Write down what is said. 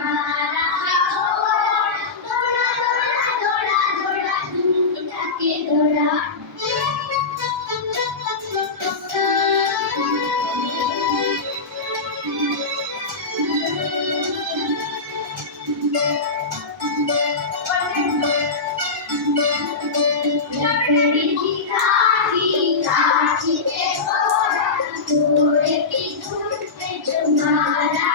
मारा दौड़ा दौड़ा दौड़ा दौड़ा उठा के दौड़ा लकड़ी की काठी पे घोड़ा घोड़े की धुन पे जो मारा